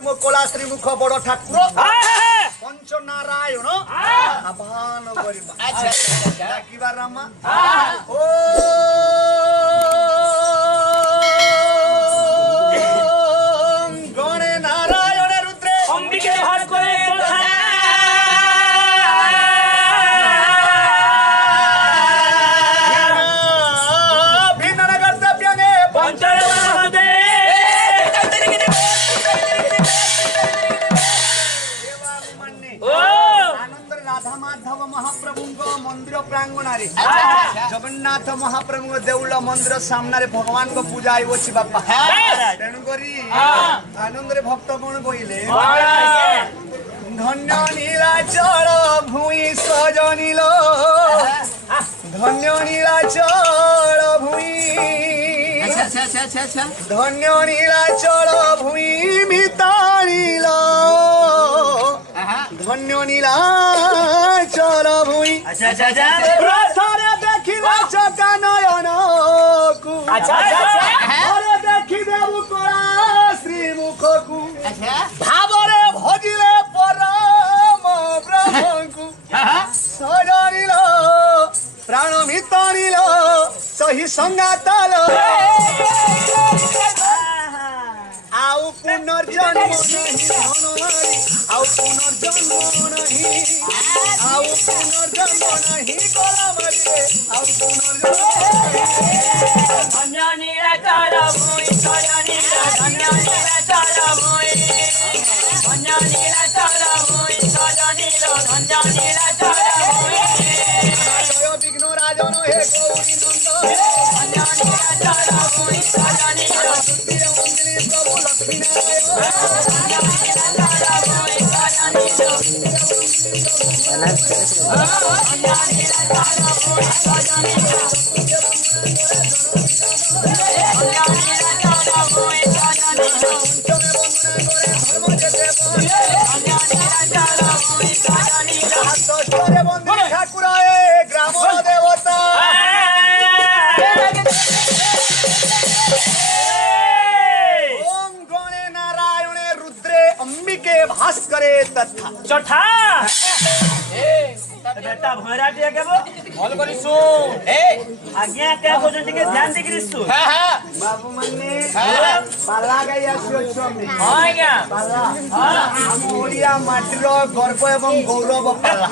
कला श्रीमुख बड़ ठाकुर पंच नारायण आह्वान कर रामा ओ गणे नारायण रुद्रे अंबिके हाथ करे महाप्रभु मंदिर प्रांगण जगन्नाथ महाप्रभु देउल मंदिर सामने भगवान को पूजा आईबी बापा तेणुक आनंद भक्त कौन कहले धन्य नीलाचल भूई सजनील धन्य नीलाचल भूई धन्य नीलाचल भूई मितानील धन्य नीलाचल भूई रथरे देखिबा चका नयन को देखी देबु कला श्रीमुख को भावरे भजिले परम ब्रह्मको सजनील प्राण मितानील सही संगाताल आउ पुनर्जन्म नहीं धनहारी आउ पुनर्जन्म नहीं आउ पुनर्जन्म नहीं कलमरे आउ पुनर्जन्म धन्य नीलाचल भूई सजनील धन्य नीलाचल भूई धन्य नीलाचल भूई सजनील धन्य नीलाचल भूई जय विघ्न राजन हे गौरी नंद धन्य नीलाचल भूई सजनील प्रभु लक्ष्मी ठाकुर ग्राम देवता अंबिके भास्करे तथा चौथा बेटा भैराटी केबो भल करी सु आज्ञा क्या कोजन टिके ध्यान दे करी सु बाबू मन्ने पाला गई आसी छमे आज्ञा पाला हम ओडिया माटीर गर्व एवं गौरव पाला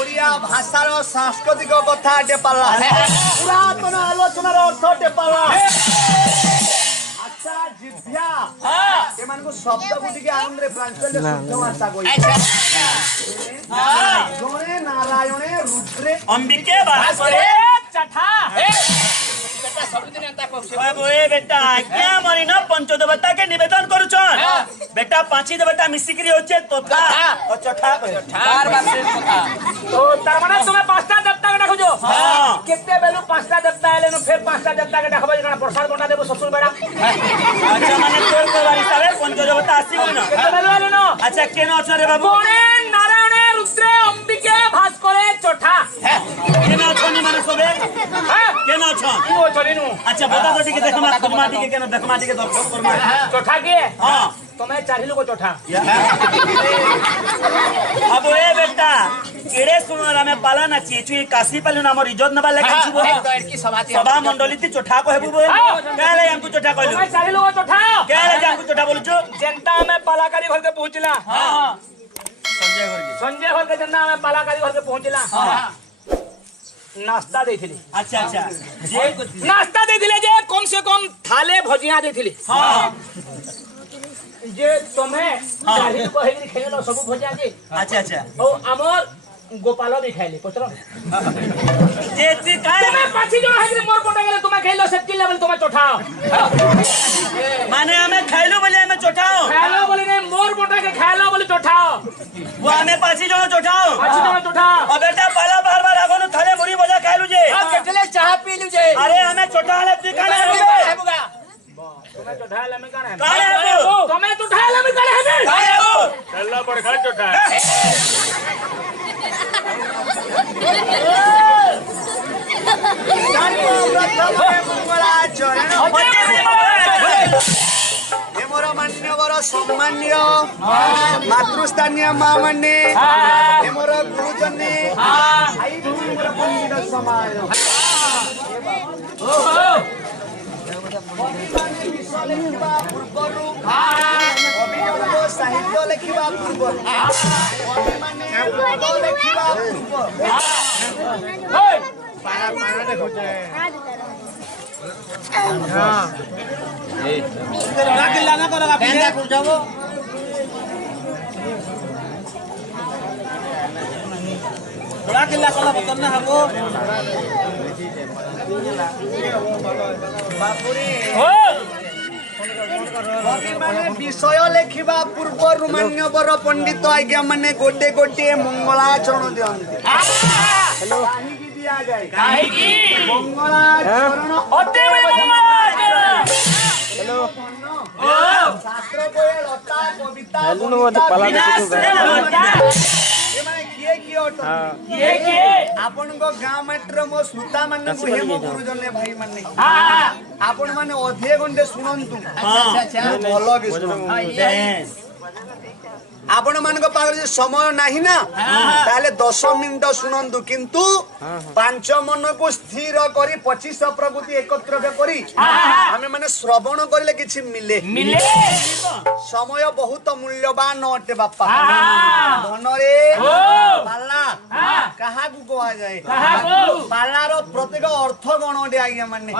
ओडिया भाषार सांस्कृतिक कथा टे पाला पुरातन आलोचनार अर्थ टे पाला जिभ्या शब्द गुटी आनंद गणे नारायणे रुद्रे अंबिके भास्करे चठा बेटा क्या मरी न पंचदेवता के निवेदन करुछन बेटा पांची देवता मिसिकरी होचे तोता और चठा तो तार माने तुम्हें पांचटा देवता के डाकुजो हां केते बेलु पांचटा देवता आले न फिर पांचटा देवता के डाकबो जणा प्रसाद बना देबो ससुर बेड़ा अच्छा माने तोर को हिसाबे पंचदेवता आसी कोन केते बेलु आले न अच्छा केन अछ रे बाबू गणे नारायण रुद्र अंबिके भास्करे चठा केन अछनी माने सबे हां केन अछ को चलिनु अच्छा बता बटी के देखमा खुदमाटी के केन देखमाटी के दर्शक करमा चठा के हां तुम्हें चाहिलो को चठा अब ए बेटा केड़े सुनरा में पाला ना चेचुई काशी पालु नाम इज्जत नबा लेके छिबो सभा मंडली ती चठा कहबो काले हमको चठा कहलु तुम्हें चाहिलो को चठा काले हमको चठा बोलुचो जनता में पालाकारी घर के पहुंचला हां संजय घर के जनता में पालाकारी घर के पहुंचला हां नाश्ता देथिली अच्छा अच्छा जे नाश्ता देथिले जे कम से कम थाले भजिया देथिली हां जे तुम्हें चाहिलो को हेगरी खेलो सब भजिया जे अच्छा अच्छा ओ हमर गोपाल भी खाइले पचरो जे ती काहे में पाछी जो हेगरी मोर कोटा गेले तुम्हें खेलो सेटकी लेवल तुम्हें चोठाओ माने हमें खाइलो बोले हमें चोठाओ खाइलो बोले नहीं मोर कोटा के खाइलो बोले चोठाओ वो हमें पाछी जो चोठाओ पाछी जो चोठाओ अब बेटा पाला बार-बार आगो न थाले मुड़ी बजा खाइलु जे हां केटले चाह पी लु जे अरे हमें चोठाले ती काले हेबुगा तुम्हें चोठाले में काने काले हेबु तुम्हें चोठाले में काने हेबे काले हेबु चल्ला पड़ खा चोठा मंगला चरण मोर मान्यवर सम्मान मातृस्थानीय माँ माने मोर गुरुजने आई भूमिर पंडित समाय साहित्य लिखा पूर्व विषय लिखा पूर्व मान्यवर पंडित आज्ञा माने गोटे गोटे मंगलाचरण दिखते शास्त्र लता कविता आपण गाँ माटर मो श्रोता मान गुरुजन भाई मान आपण मैंने अधिक घंटे शुणु भल भी आपण मान पाखे समय नाही ना ताले 10 मिनिट शुणु किंतु 5 मन को स्थिर करी 25 प्रकृति एकत्र करी हमें माने श्रवण करले किछि मिले समय बहुत मूल्यवान अटे बापा धन रे पाला कहा को कहा जाए पालार प्रत्येक अर्थ गण अटे आज्ञा माने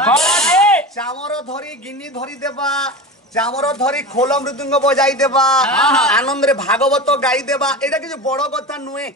चामर धरी गिनी धरी देबा चामर धरी खोल मृदुंग बजाई देबा आनंद रे भागवत गाई देबा एटा किछि बड़ कथा नुहे